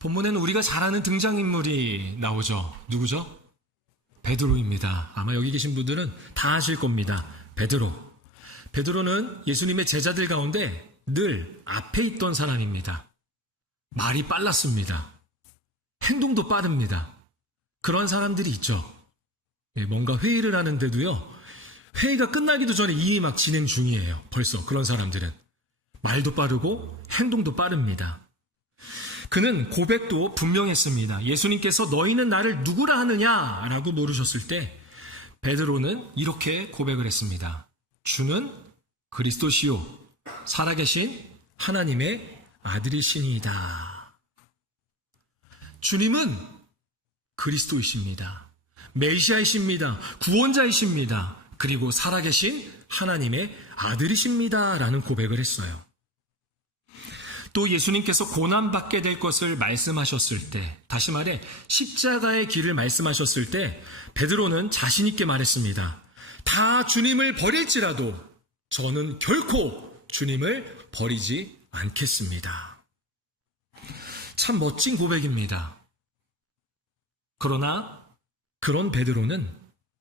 본문에는 우리가 잘 아는 등장인물이 나오죠. 누구죠? 베드로입니다. 아마 여기 계신 분들은 다 아실 겁니다. 베드로. 베드로는 예수님의 제자들 가운데 늘 앞에 있던 사람입니다. 말이 빨랐습니다. 행동도 빠릅니다. 그런 사람들이 있죠. 뭔가 회의를 하는데도요, 회의가 끝나기도 전에 이미 막 진행 중이에요. 벌써 그런 사람들은. 말도 빠르고 행동도 빠릅니다. 그는 고백도 분명했습니다. 예수님께서 너희는 나를 누구라 하느냐라고 물으셨을 때 베드로는 이렇게 고백을 했습니다. 주는 그리스도시요 살아계신 하나님의 아들이시니이다. 주님은 그리스도이십니다. 메시아이십니다. 구원자이십니다. 그리고 살아계신 하나님의 아들이십니다. 라는 고백을 했어요. 또 예수님께서 고난받게 될 것을 말씀하셨을 때, 다시 말해 십자가의 길을 말씀하셨을 때 베드로는 자신 있게 말했습니다. 다 주님을 버릴지라도 저는 결코 주님을 버리지 않겠습니다. 참 멋진 고백입니다. 그러나 그런 베드로는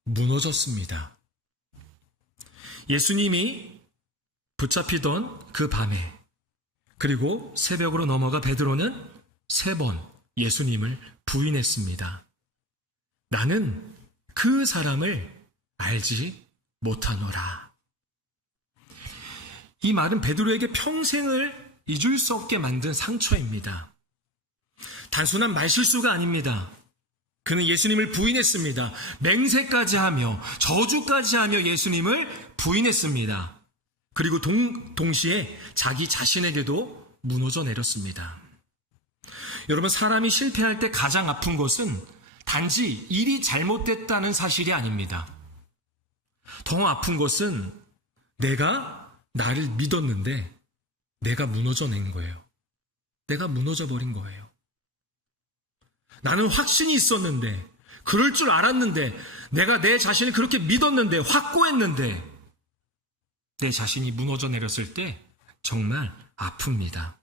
무너졌습니다. 예수님이 붙잡히던 그 밤에, 그리고 새벽으로 넘어가 베드로는 3번 예수님을 부인했습니다. 나는 그 사람을 알지 못하노라. 이 말은 베드로에게 평생을 잊을 수 없게 만든 상처입니다. 단순한 말실수가 아닙니다. 그는 예수님을 부인했습니다. 맹세까지 하며 저주까지 하며 예수님을 부인했습니다. 그리고 동시에 자기 자신에게도 무너져 내렸습니다. 여러분, 사람이 실패할 때 가장 아픈 것은 단지 일이 잘못됐다는 사실이 아닙니다. 더 아픈 것은 내가 나를 믿었는데 내가 무너져 낸 거예요. 내가 무너져 버린 거예요. 나는 확신이 있었는데, 그럴 줄 알았는데, 내가 내 자신을 그렇게 믿었는데, 확고했는데 내 자신이 무너져 내렸을 때 정말 아픕니다.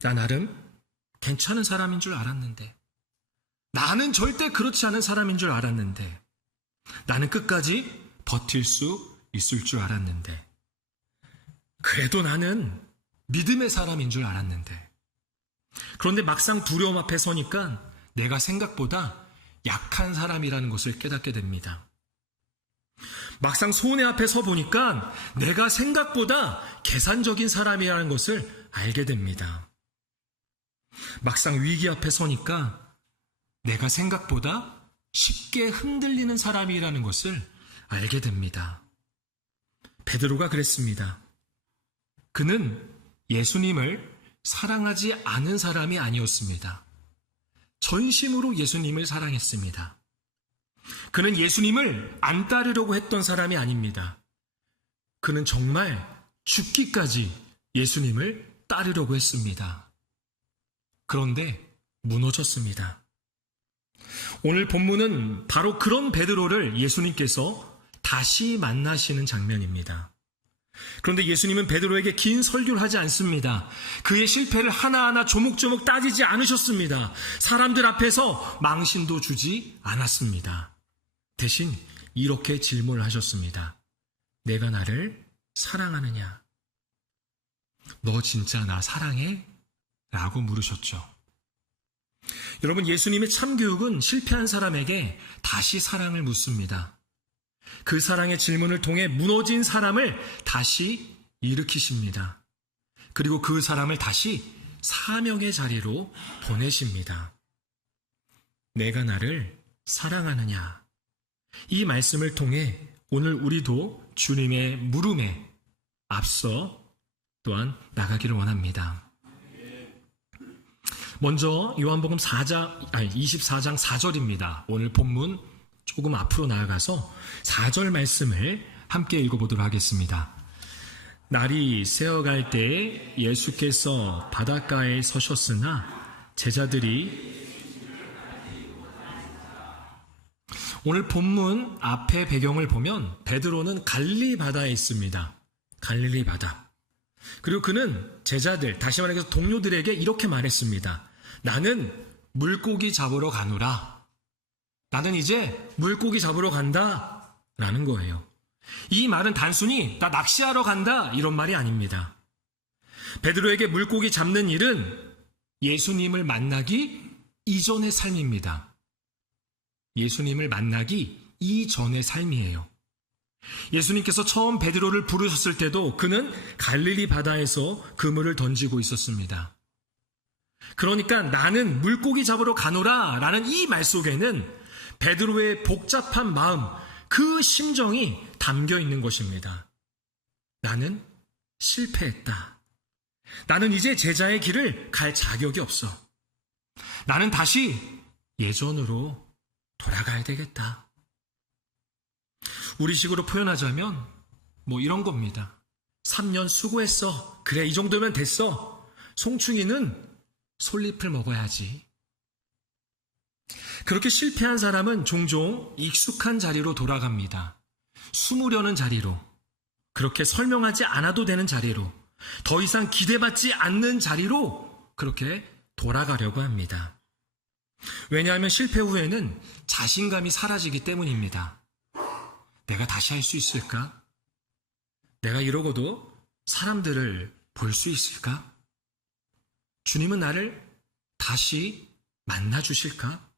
나 나름 괜찮은 사람인 줄 알았는데, 나는 절대 그렇지 않은 사람인 줄 알았는데, 나는 끝까지 버틸 수 있을 줄 알았는데, 그래도 나는 믿음의 사람인 줄 알았는데, 그런데 막상 두려움 앞에 서니까 내가 생각보다 약한 사람이라는 것을 깨닫게 됩니다. 막상 손해 앞에 서 보니까 내가 생각보다 계산적인 사람이라는 것을 알게 됩니다. 막상 위기 앞에 서니까 내가 생각보다 쉽게 흔들리는 사람이라는 것을 알게 됩니다. 베드로가 그랬습니다. 그는 예수님을 사랑하지 않은 사람이 아니었습니다. 전심으로 예수님을 사랑했습니다. 그는 예수님을 안 따르려고 했던 사람이 아닙니다. 그는 정말 죽기까지 예수님을 따르려고 했습니다. 그런데 무너졌습니다. 오늘 본문은 바로 그런 베드로를 예수님께서 다시 만나시는 장면입니다. 그런데 예수님은 베드로에게 긴 설교를 하지 않습니다. 그의 실패를 하나하나 조목조목 따지지 않으셨습니다. 사람들 앞에서 망신도 주지 않았습니다. 대신 이렇게 질문을 하셨습니다. 내가 나를 사랑하느냐? 너 진짜 나 사랑해? 라고 물으셨죠. 여러분, 예수님의 참교육은 실패한 사람에게 다시 사랑을 묻습니다. 그 사랑의 질문을 통해 무너진 사람을 다시 일으키십니다. 그리고 그 사람을 다시 사명의 자리로 보내십니다. 내가 나를 사랑하느냐? 이 말씀을 통해 오늘 우리도 주님의 물음에 앞서 또한 나가기를 원합니다. 먼저 요한복음 24장 4절입니다. 오늘 본문 조금 앞으로 나아가서 4절 말씀을 함께 읽어보도록 하겠습니다. 날이 새어갈 때에 예수께서 바닷가에 서셨으나 제자들이 오늘 본문 앞에 배경을 보면 베드로는 갈릴리 바다에 있습니다. 갈릴리 바다. 그리고 그는 제자들, 다시 말해서 동료들에게 이렇게 말했습니다. 나는 물고기 잡으러 가노라. 나는 이제 물고기 잡으러 간다. 라는 거예요. 이 말은 단순히 나 낚시하러 간다 이런 말이 아닙니다. 베드로에게 물고기 잡는 일은 예수님을 만나기 이전의 삶입니다. 예수님을 만나기 이전의 삶이에요. 예수님께서 처음 베드로를 부르셨을 때도 그는 갈릴리 바다에서 그물을 던지고 있었습니다. 그러니까 나는 물고기 잡으러 가노라 라는 이 말 속에는 베드로의 복잡한 마음, 그 심정이 담겨 있는 것입니다. 나는 실패했다. 나는 이제 제자의 길을 갈 자격이 없어. 나는 다시 예전으로 돌아가야 되겠다. 우리식으로 표현하자면 이런 겁니다. 3년 수고했어. 그래, 이 정도면 됐어. 송충이는 솔잎을 먹어야지. 그렇게 실패한 사람은 종종 익숙한 자리로 돌아갑니다. 숨으려는 자리로, 그렇게 설명하지 않아도 되는 자리로, 더 이상 기대받지 않는 자리로 그렇게 돌아가려고 합니다. 왜냐하면 실패 후에는 자신감이 사라지기 때문입니다. 내가 다시 할 수 있을까? 내가 이러고도 사람들을 볼 수 있을까? 주님은 나를 다시 만나주실까?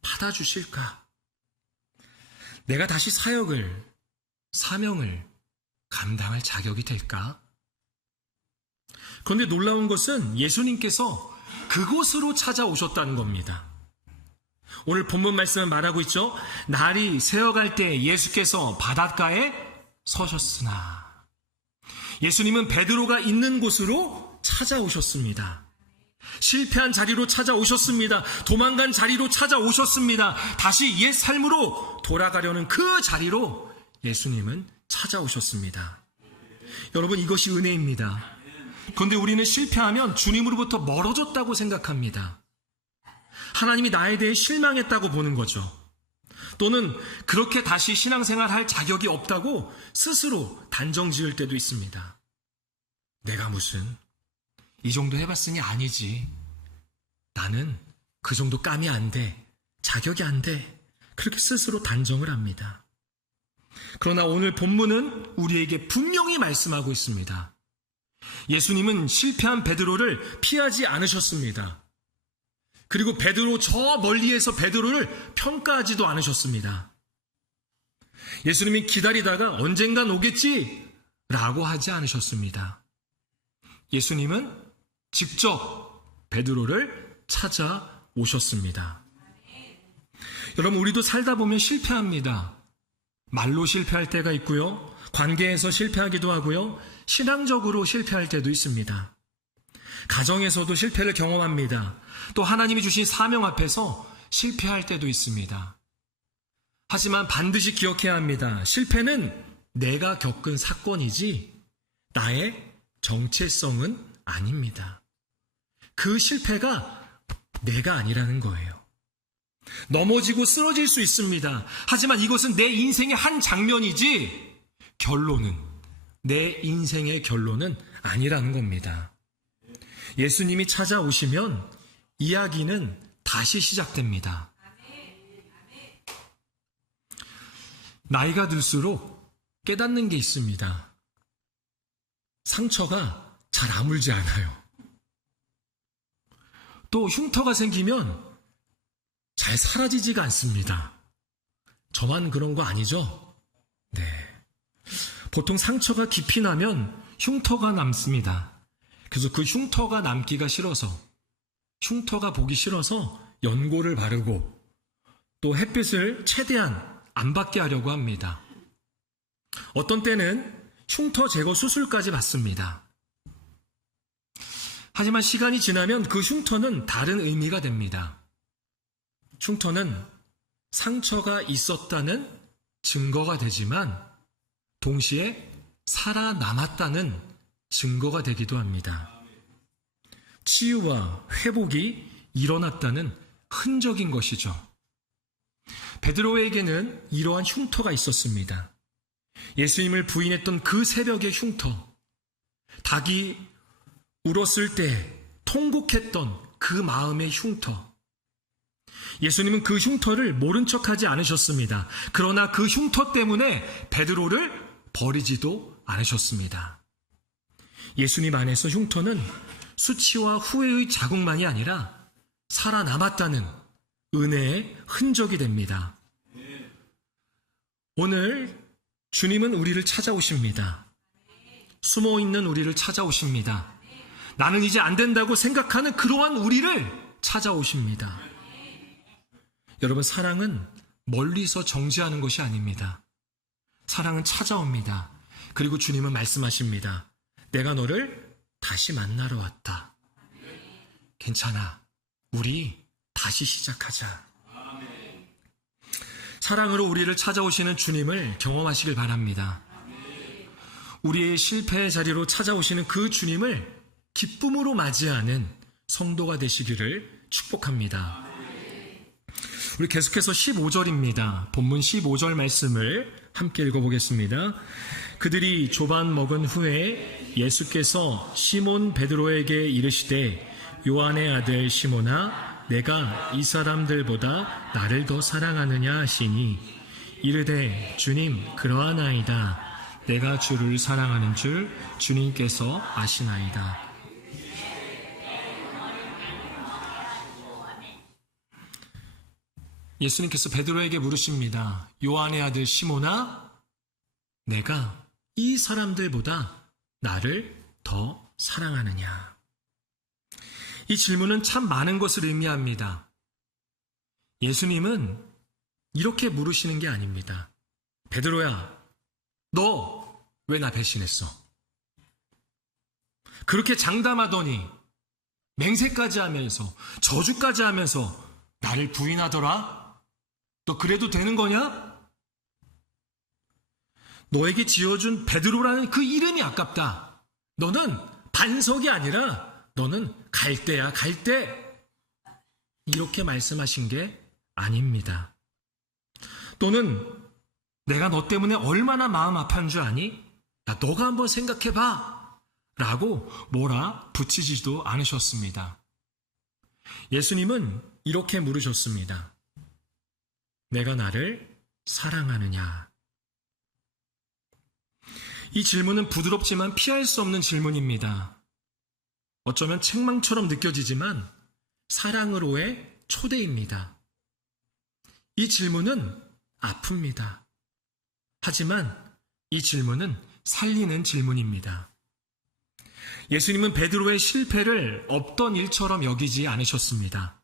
받아주실까? 내가 다시 사명을 감당할 자격이 될까? 그런데 놀라운 것은 예수님께서 그곳으로 찾아오셨다는 겁니다. 오늘 본문 말씀은 말하고 있죠. 날이 새어갈 때 예수께서 바닷가에 서셨으나, 예수님은 베드로가 있는 곳으로 찾아오셨습니다. 실패한 자리로 찾아오셨습니다. 도망간 자리로 찾아오셨습니다. 다시 옛 삶으로 돌아가려는 그 자리로 예수님은 찾아오셨습니다. 여러분, 이것이 은혜입니다. 그런데 우리는 실패하면 주님으로부터 멀어졌다고 생각합니다. 하나님이 나에 대해 실망했다고 보는 거죠. 또는 그렇게 다시 신앙생활 할 자격이 없다고 스스로 단정 지을 때도 있습니다. 내가 무슨 이 정도 해봤으니 아니지. 나는 그 정도 감이 안 돼. 자격이 안 돼. 그렇게 스스로 단정을 합니다. 그러나 오늘 본문은 우리에게 분명히 말씀하고 있습니다. 예수님은 실패한 베드로를 피하지 않으셨습니다. 그리고 베드로 저 멀리에서 베드로를 평가하지도 않으셨습니다. 예수님이 기다리다가 언젠간 오겠지 라고 하지 않으셨습니다. 예수님은 직접 베드로를 찾아오셨습니다. 여러분, 우리도 살다 보면 실패합니다. 말로 실패할 때가 있고요. 관계에서 실패하기도 하고요. 신앙적으로 실패할 때도 있습니다. 가정에서도 실패를 경험합니다. 또 하나님이 주신 사명 앞에서 실패할 때도 있습니다. 하지만 반드시 기억해야 합니다. 실패는 내가 겪은 사건이지 나의 정체성은 아닙니다. 그 실패가 내가 아니라는 거예요. 넘어지고 쓰러질 수 있습니다. 하지만 이것은 내 인생의 한 장면이지 내 인생의 결론은 아니라는 겁니다. 예수님이 찾아오시면 이야기는 다시 시작됩니다. 나이가 들수록 깨닫는 게 있습니다. 상처가 잘 아물지 않아요. 또 흉터가 생기면 잘 사라지지가 않습니다. 저만 그런 거 아니죠? 네. 보통 상처가 깊이 나면 흉터가 남습니다. 그래서 그 흉터가 남기가 싫어서, 흉터가 보기 싫어서 연고를 바르고 또 햇빛을 최대한 안 받게 하려고 합니다. 어떤 때는 흉터 제거 수술까지 받습니다. 하지만 시간이 지나면 그 흉터는 다른 의미가 됩니다. 흉터는 상처가 있었다는 증거가 되지만 동시에 살아남았다는 증거가 되기도 합니다. 치유와 회복이 일어났다는 흔적인 것이죠. 베드로에게는 이러한 흉터가 있었습니다. 예수님을 부인했던 그 새벽의 흉터, 닭이 울었을 때 통곡했던 그 마음의 흉터. 예수님은 그 흉터를 모른 척하지 않으셨습니다. 그러나 그 흉터 때문에 베드로를 버리지도 않으셨습니다. 예수님 안에서 흉터는 수치와 후회의 자국만이 아니라 살아남았다는 은혜의 흔적이 됩니다. 오늘 주님은 우리를 찾아오십니다. 숨어있는 우리를 찾아오십니다. 나는 이제 안 된다고 생각하는 그러한 우리를 찾아오십니다. 여러분, 사랑은 멀리서 정지하는 것이 아닙니다. 사랑은 찾아옵니다. 그리고 주님은 말씀하십니다. 내가 너를 다시 만나러 왔다. 괜찮아. 우리 다시 시작하자. 사랑으로 우리를 찾아오시는 주님을 경험하시길 바랍니다. 우리의 실패의 자리로 찾아오시는 그 주님을 기쁨으로 맞이하는 성도가 되시기를 축복합니다. 우리 계속해서 15절입니다. 본문 15절 말씀을 함께 읽어보겠습니다. 그들이 조반 먹은 후에 예수께서 시몬 베드로에게 이르시되 요한의 아들 시몬아 내가 이 사람들보다 나를 더 사랑하느냐 하시니 이르되 주님 그러하나이다. 내가 주를 사랑하는 줄 주님께서 아시나이다. 예수님께서 베드로에게 물으십니다. 요한의 아들 시몬아, 내가 이 사람들보다 나를 더 사랑하느냐? 이 질문은 참 많은 것을 의미합니다. 예수님은 이렇게 물으시는 게 아닙니다. 베드로야, 너 왜 나 배신했어? 그렇게 장담하더니 맹세까지 하면서 저주까지 하면서 나를 부인하더라? 너 그래도 되는 거냐? 너에게 지어준 베드로라는 그 이름이 아깝다. 너는 반석이 아니라 너는 갈대야, 갈대. 이렇게 말씀하신 게 아닙니다. 또는 내가 너 때문에 얼마나 마음 아팠는 줄 아니? 야, 너가 한번 생각해봐. 라고 몰아붙이지도 않으셨습니다. 예수님은 이렇게 물으셨습니다. 내가 나를 사랑하느냐? 이 질문은 부드럽지만 피할 수 없는 질문입니다. 어쩌면 책망처럼 느껴지지만 사랑으로의 초대입니다. 이 질문은 아픕니다. 하지만 이 질문은 살리는 질문입니다. 예수님은 베드로의 실패를 없던 일처럼 여기지 않으셨습니다.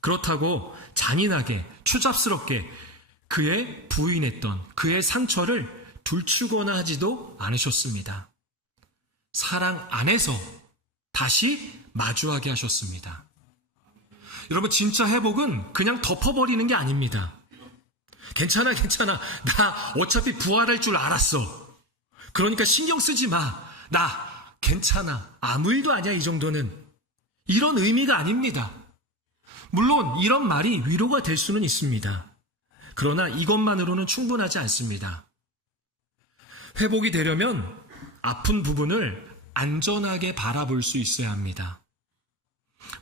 그렇다고 잔인하게, 추잡스럽게 그의 부인했던 그의 상처를 둘추거나 하지도 않으셨습니다. 사랑 안에서 다시 마주하게 하셨습니다. 여러분, 진짜 회복은 그냥 덮어버리는 게 아닙니다. 괜찮아. 나 어차피 부활할 줄 알았어. 그러니까 신경 쓰지 마. 나 괜찮아. 아무 일도 아니야, 이 정도는. 이런 의미가 아닙니다. 물론 이런 말이 위로가 될 수는 있습니다. 그러나 이것만으로는 충분하지 않습니다. 회복이 되려면 아픈 부분을 안전하게 바라볼 수 있어야 합니다.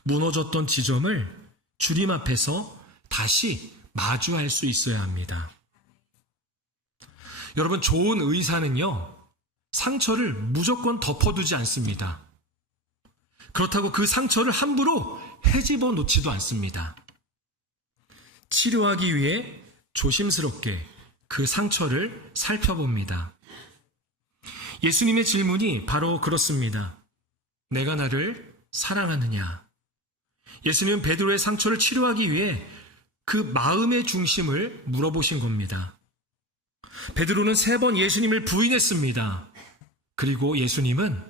무너졌던 지점을 주님 앞에서 다시 마주할 수 있어야 합니다. 여러분, 좋은 의사는요, 상처를 무조건 덮어두지 않습니다. 그렇다고 그 상처를 함부로 헤집어 놓지도 않습니다. 치료하기 위해 조심스럽게 그 상처를 살펴봅니다. 예수님의 질문이 바로 그렇습니다. 내가 나를 사랑하느냐? 예수님은 베드로의 상처를 치료하기 위해 그 마음의 중심을 물어보신 겁니다. 베드로는 3번 예수님을 부인했습니다. 그리고 예수님은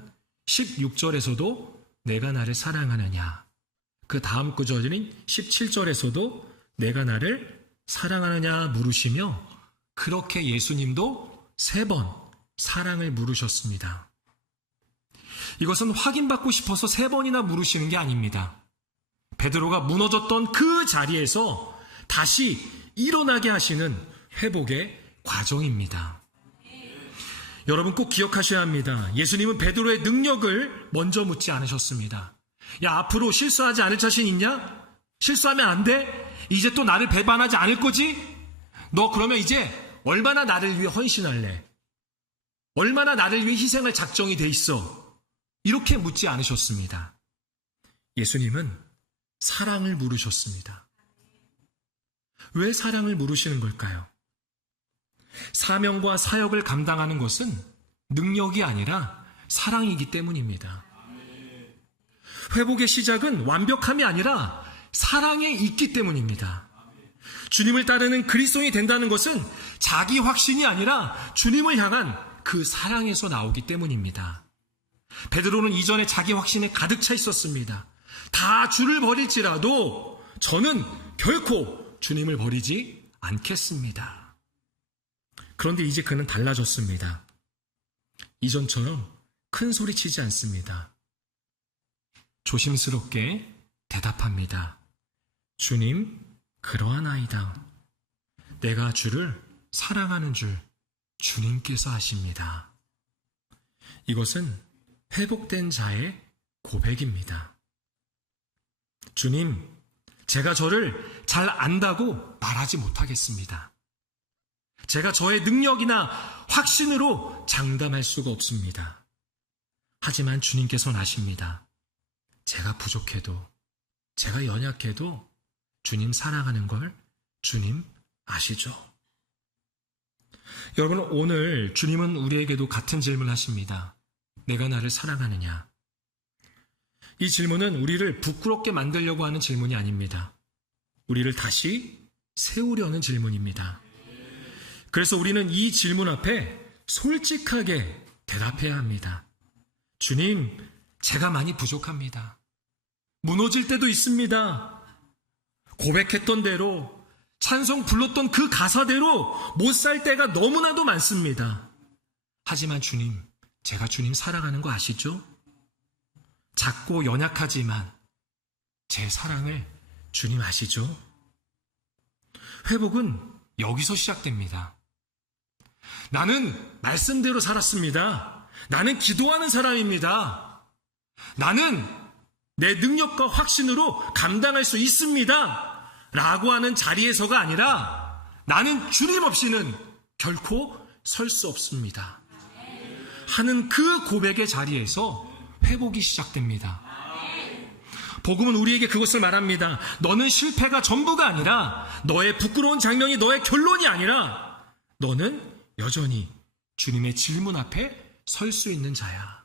16절에서도 내가 나를 사랑하느냐? 그 다음 구절인 17절에서도 내가 나를 사랑하느냐 물으시며 그렇게 예수님도 3번 사랑을 물으셨습니다. 이것은 확인받고 싶어서 3번이나 물으시는 게 아닙니다. 베드로가 무너졌던 그 자리에서 다시 일어나게 하시는 회복의 과정입니다. 여러분, 꼭 기억하셔야 합니다. 예수님은 베드로의 능력을 먼저 묻지 않으셨습니다. 야, 앞으로 실수하지 않을 자신 있냐? 실수하면 안 돼? 이제 또 나를 배반하지 않을 거지? 너 그러면 이제 얼마나 나를 위해 헌신할래? 얼마나 나를 위해 희생할 작정이 돼 있어? 이렇게 묻지 않으셨습니다. 예수님은 사랑을 물으셨습니다. 왜 사랑을 물으시는 걸까요? 사명과 사역을 감당하는 것은 능력이 아니라 사랑이기 때문입니다. 회복의 시작은 완벽함이 아니라 사랑에 있기 때문입니다. 주님을 따르는 그리스도인이 된다는 것은 자기 확신이 아니라 주님을 향한 그 사랑에서 나오기 때문입니다. 베드로는 이전에 자기 확신에 가득 차 있었습니다. 다 주를 버릴지라도 저는 결코 주님을 버리지 않겠습니다. 그런데 이제 그는 달라졌습니다. 이전처럼 큰 소리 치지 않습니다. 조심스럽게 대답합니다. 주님, 그러하나이다. 내가 주를 사랑하는 줄 주님께서 아십니다. 이것은 회복된 자의 고백입니다. 주님, 제가 저를 잘 안다고 말하지 못하겠습니다. 제가 저의 능력이나 확신으로 장담할 수가 없습니다. 하지만 주님께서는 아십니다. 제가 부족해도, 제가 연약해도 주님 사랑하는 걸 주님 아시죠? 여러분, 오늘 주님은 우리에게도 같은 질문을 하십니다. 내가 나를 사랑하느냐? 이 질문은 우리를 부끄럽게 만들려고 하는 질문이 아닙니다. 우리를 다시 세우려는 질문입니다. 그래서 우리는 이 질문 앞에 솔직하게 대답해야 합니다. 주님, 제가 많이 부족합니다. 무너질 때도 있습니다. 고백했던 대로, 찬송 불렀던 그 가사대로 못 살 때가 너무나도 많습니다. 하지만 주님, 제가 주님 사랑하는 거 아시죠? 작고 연약하지만 제 사랑을 주님 아시죠? 회복은 여기서 시작됩니다. 나는 말씀대로 살았습니다. 나는 기도하는 사람입니다. 나는 내 능력과 확신으로 감당할 수 있습니다. 라고 하는 자리에서가 아니라 나는 주님 없이는 결코 설 수 없습니다. 하는 그 고백의 자리에서 회복이 시작됩니다. 복음은 우리에게 그것을 말합니다. 너는 실패가 전부가 아니라, 너의 부끄러운 장면이 너의 결론이 아니라, 너는 여전히 주님의 질문 앞에 설 수 있는 자야.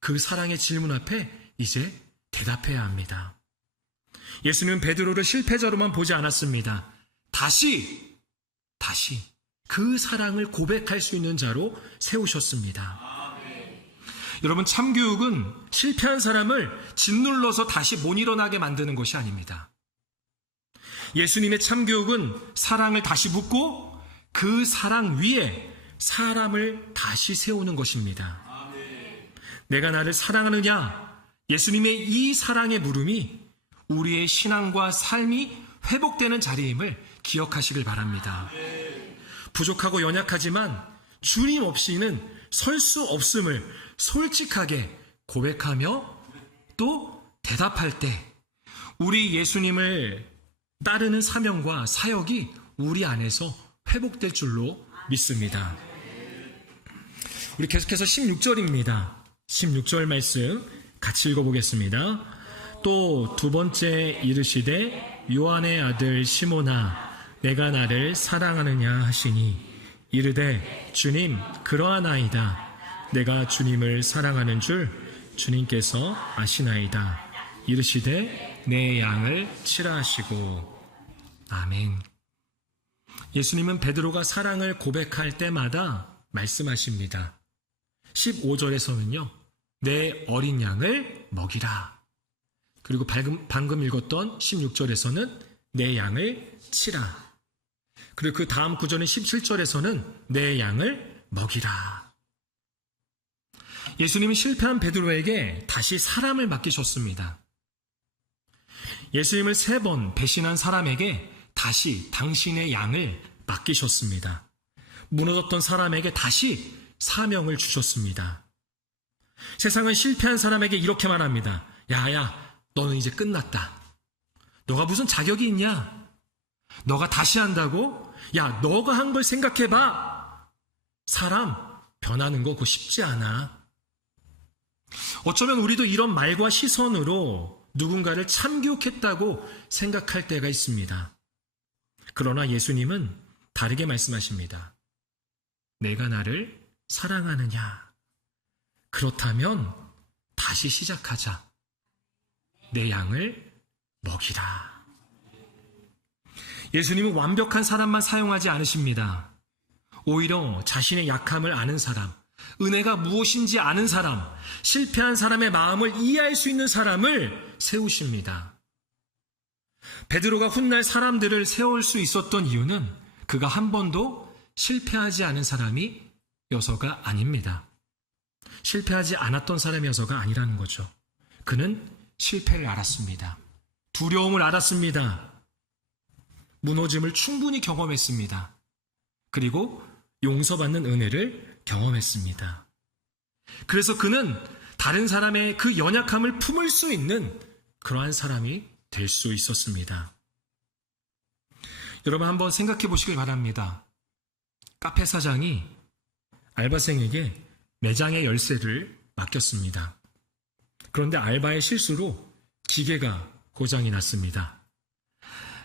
그 사랑의 질문 앞에 이제 대답해야 합니다. 예수님은 베드로를 실패자로만 보지 않았습니다. 다시 그 사랑을 고백할 수 있는 자로 세우셨습니다. 여러분, 참교육은 실패한 사람을 짓눌러서 다시 못 일어나게 만드는 것이 아닙니다. 예수님의 참교육은 사랑을 다시 묻고 그 사랑 위에 사람을 다시 세우는 것입니다. 내가 나를 사랑하느냐? 예수님의 이 사랑의 물음이 우리의 신앙과 삶이 회복되는 자리임을 기억하시길 바랍니다. 부족하고 연약하지만 주님 없이는 설 수 없음을 솔직하게 고백하며 또 대답할 때 우리 예수님을 따르는 사명과 사역이 우리 안에서 회복될 줄로 믿습니다. 우리 계속해서 16절입니다. 16절 말씀 같이 읽어보겠습니다. 또 두 번째 이르시되 요한의 아들 시몬아 내가 나를 사랑하느냐 하시니 이르되 주님 그러하나이다. 내가 주님을 사랑하는 줄 주님께서 아시나이다. 이르시되 내 양을 치라 하시고. 아멘. 예수님은 베드로가 사랑을 고백할 때마다 말씀하십니다. 15절에서는요. 내 어린 양을 먹이라. 그리고 방금 읽었던 16절에서는 내 양을 치라. 그리고 그 다음 구절인 17절에서는 내 양을 먹이라. 예수님은 실패한 베드로에게 다시 사람을 맡기셨습니다. 예수님을 3번 배신한 사람에게 다시 당신의 양을 맡기셨습니다. 무너졌던 사람에게 다시 사명을 주셨습니다. 세상은 실패한 사람에게 이렇게 말합니다. 야야, 너는 이제 끝났다. 너가 무슨 자격이 있냐? 너가 다시 한다고? 야, 너가 한 걸 생각해봐. 사람 변하는 거 그거 쉽지 않아. 어쩌면 우리도 이런 말과 시선으로 누군가를 참교육했다고 생각할 때가 있습니다. 그러나 예수님은 다르게 말씀하십니다. 내가 나를 사랑하느냐? 그렇다면 다시 시작하자. 내 양을 먹이라. 예수님은 완벽한 사람만 사용하지 않으십니다. 오히려 자신의 약함을 아는 사람, 은혜가 무엇인지 아는 사람, 실패한 사람의 마음을 이해할 수 있는 사람을 세우십니다. 베드로가 훗날 사람들을 세울 수 있었던 이유는 그가 한 번도 실패하지 않은 사람이어서가 아닙니다. 실패하지 않았던 사람이어서가 아니라는 거죠. 그는 실패를 알았습니다. 두려움을 알았습니다. 무너짐을 충분히 경험했습니다. 그리고 용서받는 은혜를 경험했습니다. 그래서 그는 다른 사람의 그 연약함을 품을 수 있는 그러한 사람이 될 수 있었습니다. 여러분 한번 생각해 보시길 바랍니다. 카페 사장이 알바생에게 매장의 열쇠를 맡겼습니다. 그런데 알바의 실수로 기계가 고장이 났습니다.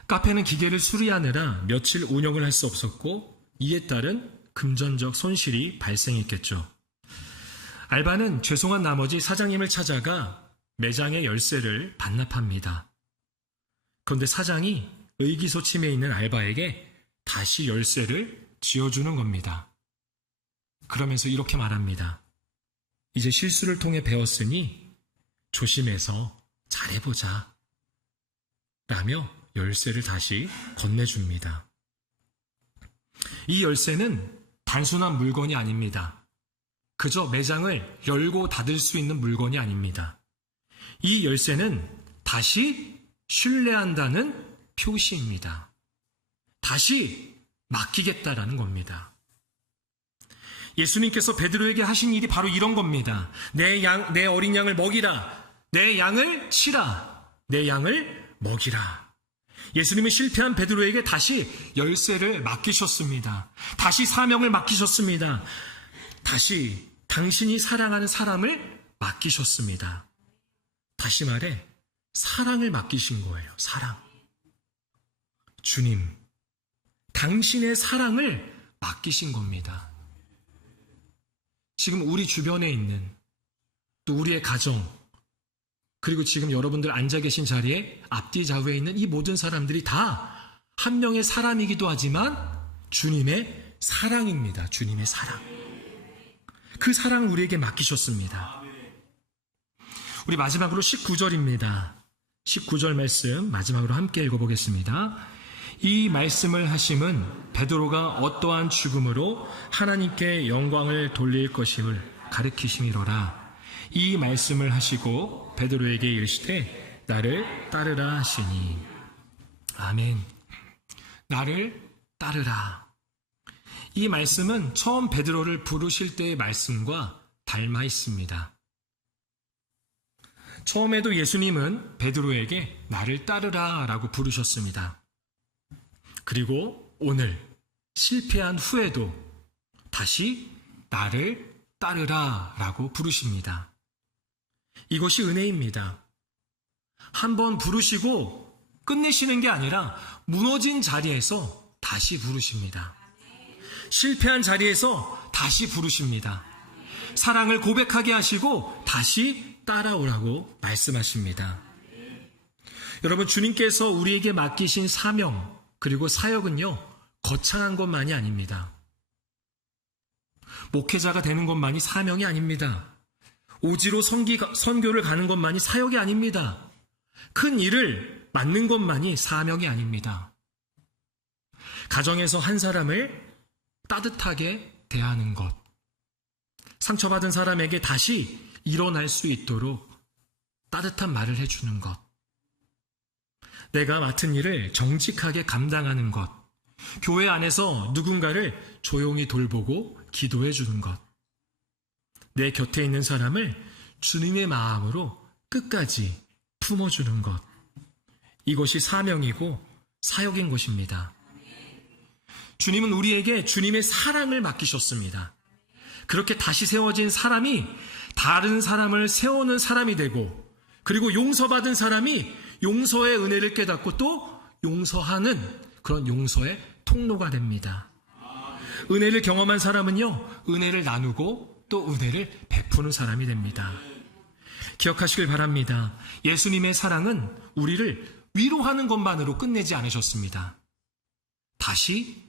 카페는 기계를 수리하느라 며칠 운영을 할 수 없었고 이에 따른 금전적 손실이 발생했겠죠. 알바는 죄송한 나머지 사장님을 찾아가 매장의 열쇠를 반납합니다. 그런데 사장이 의기소침해 있는 알바에게 다시 열쇠를 쥐어주는 겁니다. 그러면서 이렇게 말합니다. 이제 실수를 통해 배웠으니 조심해서 잘해보자. 라며 열쇠를 다시 건네줍니다. 이 열쇠는 단순한 물건이 아닙니다. 그저 매장을 열고 닫을 수 있는 물건이 아닙니다. 이 열쇠는 다시 신뢰한다는 표시입니다. 다시 맡기겠다라는 겁니다. 예수님께서 베드로에게 하신 일이 바로 이런 겁니다. 내 어린 양을 먹이라. 내 양을 치라. 내 양을 먹이라. 예수님은 실패한 베드로에게 다시 열쇠를 맡기셨습니다. 다시 사명을 맡기셨습니다. 다시 당신이 사랑하는 사람을 맡기셨습니다. 다시 말해 사랑을 맡기신 거예요. 사랑. 주님, 당신의 사랑을 맡기신 겁니다. 지금 우리 주변에 있는 또 우리의 가정, 그리고 지금 여러분들 앉아 계신 자리에 앞뒤 좌우에 있는 이 모든 사람들이 다 한 명의 사람이기도 하지만 주님의 사랑입니다. 주님의 사랑. 그 사랑 우리에게 맡기셨습니다. 우리 마지막으로 19절입니다. 19절 말씀 마지막으로 함께 읽어보겠습니다. 이 말씀을 하심은 베드로가 어떠한 죽음으로 하나님께 영광을 돌릴 것임을 가르치심이로라. 이 말씀을 하시고 베드로에게 이르시되 나를 따르라 하시니. 아멘. 나를 따르라. 이 말씀은 처음 베드로를 부르실 때의 말씀과 닮아 있습니다. 처음에도 예수님은 베드로에게 나를 따르라 라고 부르셨습니다. 그리고 오늘 실패한 후에도 다시 나를 따르라 라고 부르십니다. 이것이 은혜입니다. 한번 부르시고 끝내시는 게 아니라 무너진 자리에서 다시 부르십니다. 실패한 자리에서 다시 부르십니다. 사랑을 고백하게 하시고 다시 따라오라고 말씀하십니다. 여러분, 주님께서 우리에게 맡기신 사명 그리고 사역은요, 거창한 것만이 아닙니다. 목회자가 되는 것만이 사명이 아닙니다. 오지로 선교를 가는 것만이 사역이 아닙니다. 큰 일을 맡는 것만이 사명이 아닙니다. 가정에서 한 사람을 따뜻하게 대하는 것, 상처받은 사람에게 다시 일어날 수 있도록 따뜻한 말을 해주는 것, 내가 맡은 일을 정직하게 감당하는 것, 교회 안에서 누군가를 조용히 돌보고 기도해 주는 것, 내 곁에 있는 사람을 주님의 마음으로 끝까지 품어주는 것. 이것이 사명이고 사역인 것입니다. 주님은 우리에게 주님의 사랑을 맡기셨습니다. 그렇게 다시 세워진 사람이 다른 사람을 세우는 사람이 되고, 그리고 용서받은 사람이 용서의 은혜를 깨닫고 또 용서하는 그런 용서의 통로가 됩니다. 은혜를 경험한 사람은요, 은혜를 나누고 또 은혜를 베푸는 사람이 됩니다. 기억하시길 바랍니다. 예수님의 사랑은 우리를 위로하는 것만으로 끝내지 않으셨습니다. 다시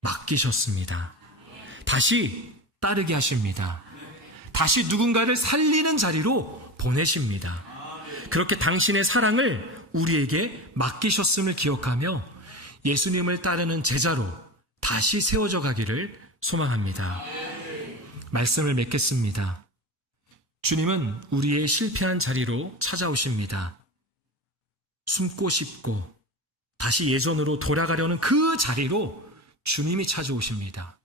맡기셨습니다. 다시 따르게 하십니다. 다시 누군가를 살리는 자리로 보내십니다. 그렇게 당신의 사랑을 우리에게 맡기셨음을 기억하며 예수님을 따르는 제자로 다시 세워져 가기를 소망합니다. 말씀을 맺겠습니다. 주님은 우리의 실패한 자리로 찾아오십니다. 숨고 싶고 다시 예전으로 돌아가려는 그 자리로 주님이 찾아오십니다.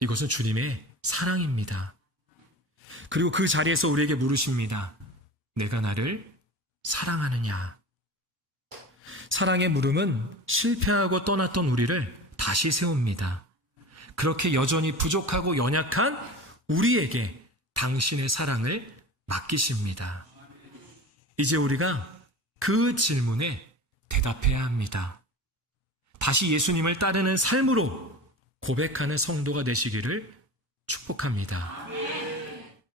이것은 주님의 사랑입니다. 그리고 그 자리에서 우리에게 물으십니다. 내가 나를 사랑하느냐? 사랑의 물음은 실패하고 떠났던 우리를 다시 세웁니다. 그렇게 여전히 부족하고 연약한 우리에게 당신의 사랑을 맡기십니다. 이제 우리가 그 질문에 대답해야 합니다. 다시 예수님을 따르는 삶으로 고백하는 성도가 되시기를 축복합니다.